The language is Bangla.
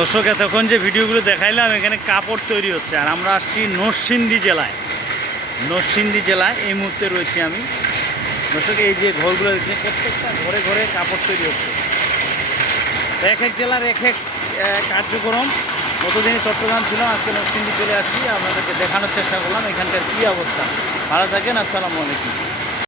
দর্শক, এতক্ষণ যে ভিডিওগুলো দেখাইলাম, এখানে কাপড় তৈরি হচ্ছে। আর আমরা আসছি নরসিংদী জেলায়। নরসিংদী জেলায় এই মুহূর্তে রয়েছি আমি। দর্শক, এই যে ঘরগুলো দেখছি প্রত্যেকটা ঘরে ঘরে কাপড় তৈরি হচ্ছে। এক এক জেলার এক এক কার্যক্রম। গতদিনে চট্টগ্রাম ছিল, আজকে নরসিংদী চলে আসছি। আপনাদেরকে দেখানোর চেষ্টা করলাম এখানকার কী অবস্থা। ভালো থাকেন, আসসালামু আলাইকুম।